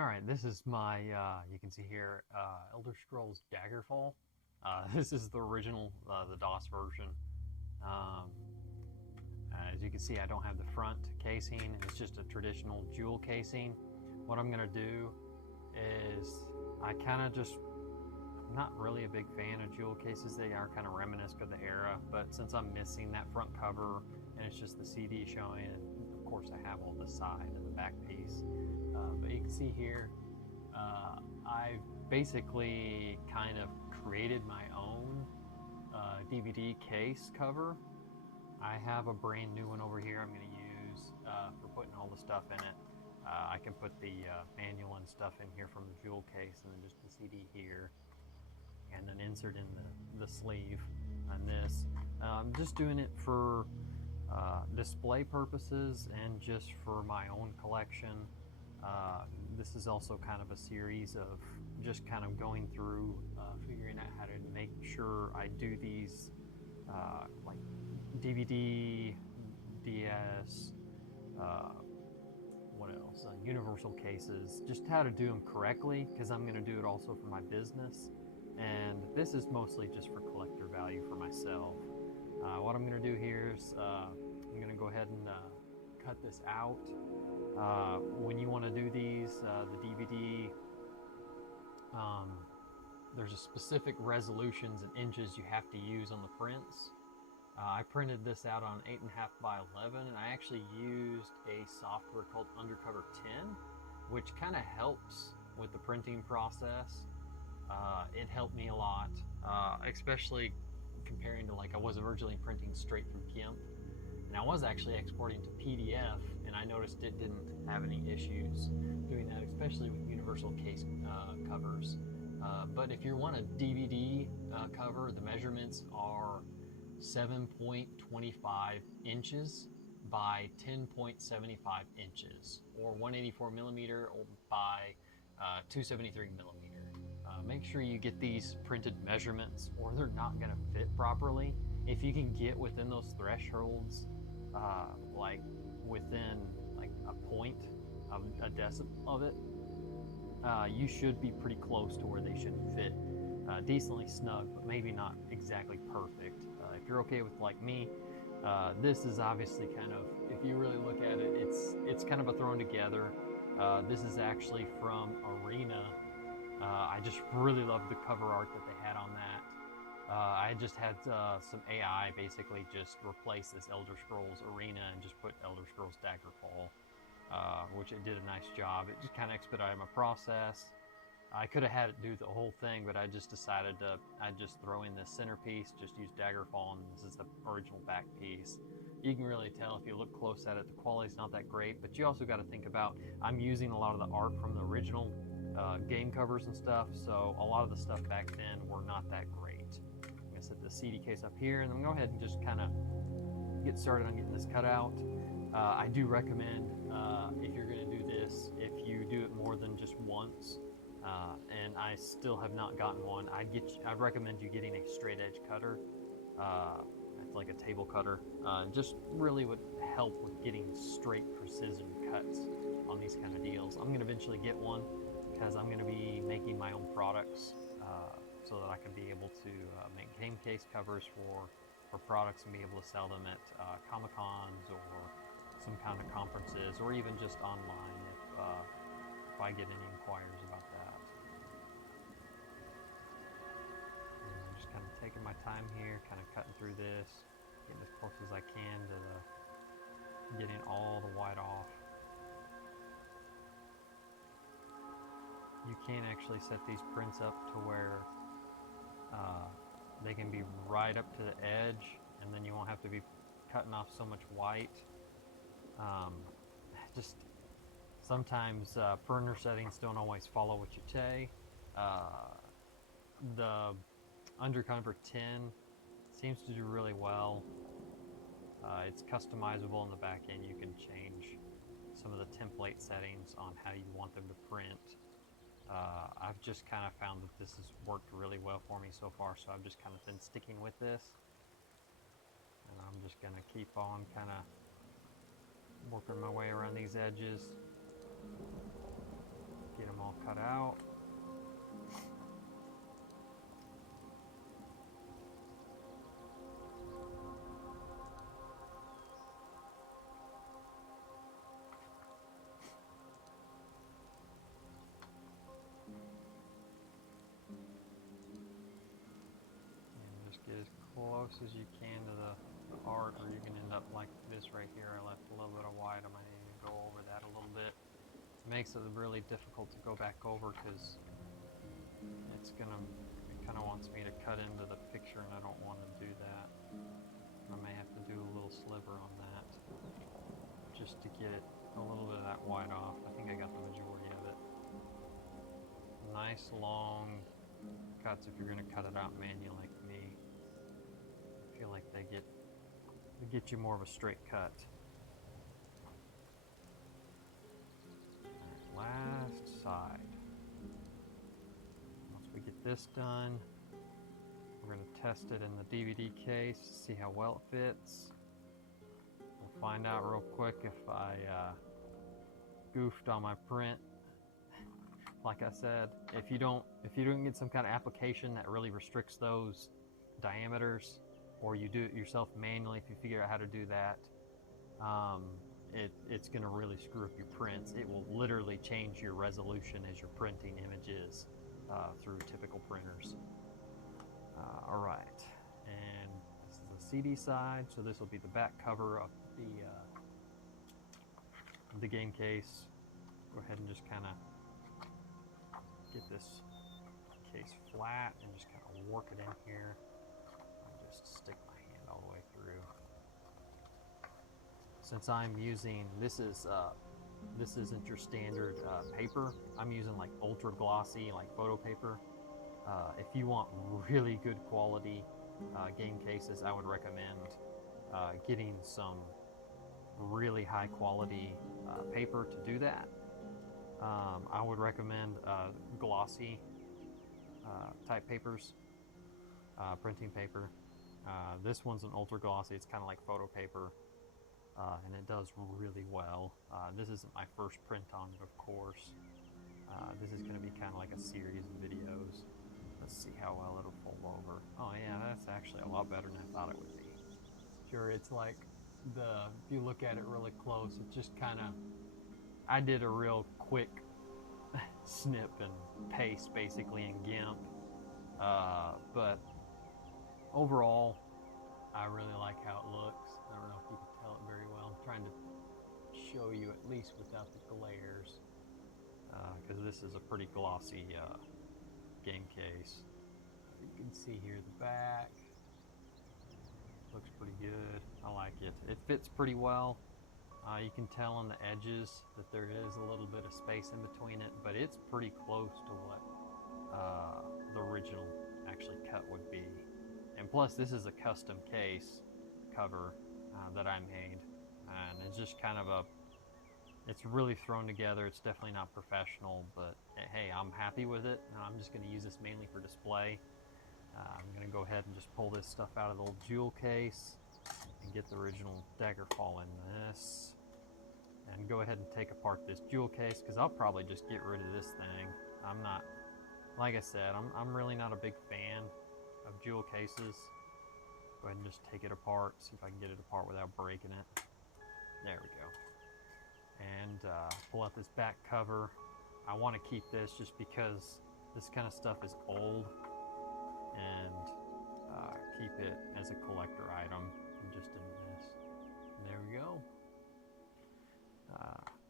Alright, this is my, you can see here, Elder Scrolls Daggerfall. This is the original, the DOS version. Um, as you can see, I don't have the front casing. It's just a traditional jewel casing. What I'm going to do is I kind of just, I'm not really a big fan of jewel cases. They are kind of reminiscent of the era, but since I'm missing that front cover and it's just the CD showing, and of course I have all the side and the back piece. But you can see here, I've basically kind of created my own DVD case cover. I have a brand new one over here I'm going to use for putting all the stuff in it. I can put the manual and stuff in here from the jewel case, and then just the CD here, and then insert in the sleeve on this. I'm just doing it for display purposes and just for my own collection. This is also kind of a series of just kind of going through figuring out how to make sure I do these like DVD, DS, what else? Universal cases, just how to do them correctly, because I'm going to do it also for my business, and this is mostly just for collector value for myself. What I'm going to do here is I'm going to go ahead and cut this out. When you want to do these, the DVD, there's a specific resolutions and inches you have to use on the prints. I printed this out on 8.5 by 11, and I actually used a software called Undercover 10, which kind of helps with the printing process. It helped me a lot, especially comparing to, like, I was originally printing straight from GIMP, and I was actually exporting to PDF, and I noticed it didn't have any issues doing that, especially with universal case covers. But if you want a DVD cover, the measurements are 7.25 inches by 10.75 inches, or 184 millimeter by 273 millimeter. Make sure you get these printed measurements, or they're not going to fit properly. If you can get within those thresholds, like within like a point of a decibel of it, you should be pretty close to where they should fit decently snug, but maybe not exactly perfect. If you're okay with, like me, this is obviously kind of, if you really look at it, it's kind of a thrown together. This is actually from Arena. I just really love the cover art that they had on that. I just had some AI basically just replace this Elder Scrolls Arena and just put Elder Scrolls Daggerfall, which it did a nice job. It just kind of expedited my process. I could have had it do the whole thing, but I just decided I'd just throw in this centerpiece, just use Daggerfall, and this is the original back piece. You can really tell if you look close at it, the quality's not that great, but you also got to think about, I'm using a lot of the art from the original game covers and stuff, so a lot of the stuff back then were not that great. I'm going to set the CD case up here, and I'm going to go ahead and just kind of get started on getting this cut out. I do recommend, if you're going to do this, if you do it more than just once, and I still have not gotten one, I'd recommend you getting a straight edge cutter. It's like a table cutter. Just really would help with getting straight precision cuts on these kind of deals. I'm going to eventually get one because I'm going to be making my own products, so that I can be able to make game case covers for products and be able to sell them at Comic-Cons or some kind of conferences, or even just online if I get any inquiries about that. And I'm just kind of taking my time here, kind of cutting through this, getting as close as I can to getting all the white off. You can actually set these prints up to where they can be right up to the edge, and then you won't have to be cutting off so much white. Just sometimes printer settings don't always follow what you say. The Undercover 10 seems to do really well. It's customizable in the back end. You can change some of the template settings on how you want them to print. I've just kind of found that this has worked really well for me so far, so I've just kind of been sticking with this. And I'm just going to keep on kind of working my way around these edges, get them get as close as you can to the art, or you can end up like this right here. I left a little bit of white. I'm going to go over that a little bit. It makes it really difficult to go back over because it kind of wants me to cut into the picture, and I don't want to do that. I may have to do a little sliver on that just to get a little bit of that white off. I think I got the majority of it. Nice long cuts if you're going to cut it out manually like me. I feel like they get you more of a straight cut. Last side. Once we get this done, we're going to test it in the DVD case, see how well it fits. We'll find out real quick if I goofed on my print. Like I said, if you don't get some kind of application that really restricts those diameters, or you do it yourself manually, if you figure out how to do that, it's going to really screw up your prints. It will literally change your resolution as you're printing images through typical printers. All right, and this is the CD side, so this will be the back cover of the game case. Go ahead and just kind of get this case flat and just kind of work it in here. I'll just stick my hand all the way through. Since I'm using, this isn't your standard paper. I'm using like ultra glossy, like photo paper. If you want really good quality game cases, I would recommend getting some really high quality paper to do that. I would recommend glossy type papers, printing paper. This one's an ultra glossy. It's kind of like photo paper, and it does really well. This isn't my first print on it, of course. This is going to be kind of like a series of videos. Let's see how well it'll fold over. Oh yeah, that's actually a lot better than I thought it would be. Sure, it's like if you look at it really close, it just kind of, I did a real quick snip and paste basically in GIMP, but overall I really like how it looks. I don't know if you can tell it very well. I'm trying to show you at least without the glares, because this is a pretty glossy game case. You can see here the back looks pretty good. I like it. It fits pretty well. You can tell on the edges that there is a little bit of space in between it, but it's pretty close to what the original actually cut would be. And plus, this is a custom case cover that I made, and it's just kind of it's really thrown together. It's definitely not professional, but hey, I'm happy with it. I'm just going to use this mainly for display. I'm going to go ahead and just pull this stuff out of the old jewel case and get the original Daggerfall in this, and go ahead and take apart this jewel case, because I'll probably just get rid of this thing. I'm not, like I said, I'm really not a big fan of jewel cases. Go ahead and just take it apart, see if I can get it apart without breaking it. There we go. And pull out this back cover. I want to keep this just because this kind of stuff is old, and keep it as a collector item just in this. And there we go.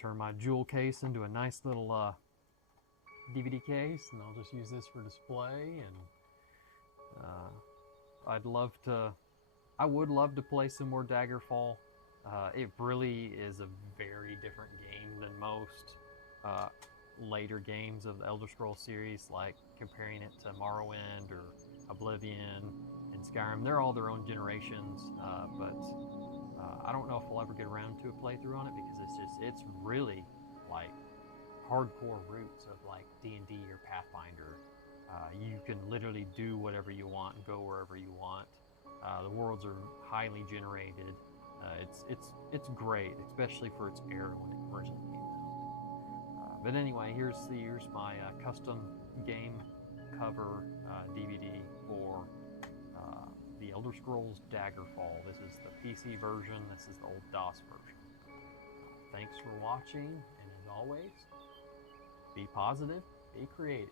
Turn my jewel case into a nice little DVD case, and I'll just use this for display. And I would love to play some more Daggerfall. It really is a very different game than most later games of the Elder Scrolls series, like comparing it to Morrowind or Oblivion and Skyrim. They're all their own generations, but I don't know if we'll ever get around to a playthrough on it, because it's really like hardcore roots of like D&D or Pathfinder. You can literally do whatever you want and go wherever you want. The worlds are highly generated. It's great, especially for its era when it originally came out. But anyway, here's my custom game cover DVD for the Elder Scrolls Daggerfall. This is the PC version. This is the old DOS version. Thanks for watching, and as always, be positive, be creative.